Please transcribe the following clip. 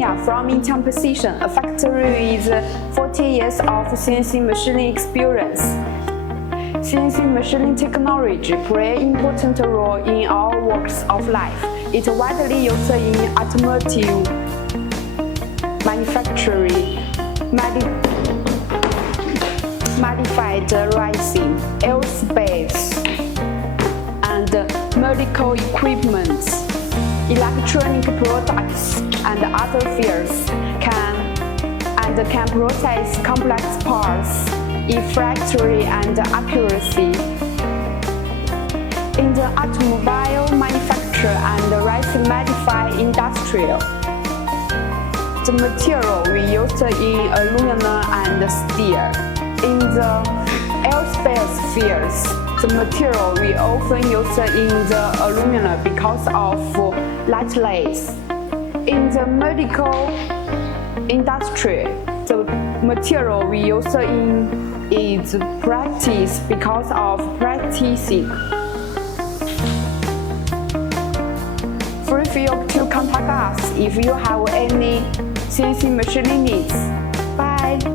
Mia from Incheon Precision, a factory with 40 years of CNC machining experience. CNC machining technology plays an important role in all walks of life. It is widely used in automotive, manufacturing, modified racing, aerospace, and medical equipment, electronic products, and other fields can process complex parts effectively and accurately. In the automobile manufacture and race modified industry, the material we use in aluminum and steel. In the aerospace fields, the material we often use in the aluminum because of lightness. In the medical industry, the material we use in is practice because of practicing. Feel free to contact us if you have any CNC machining needs. Bye!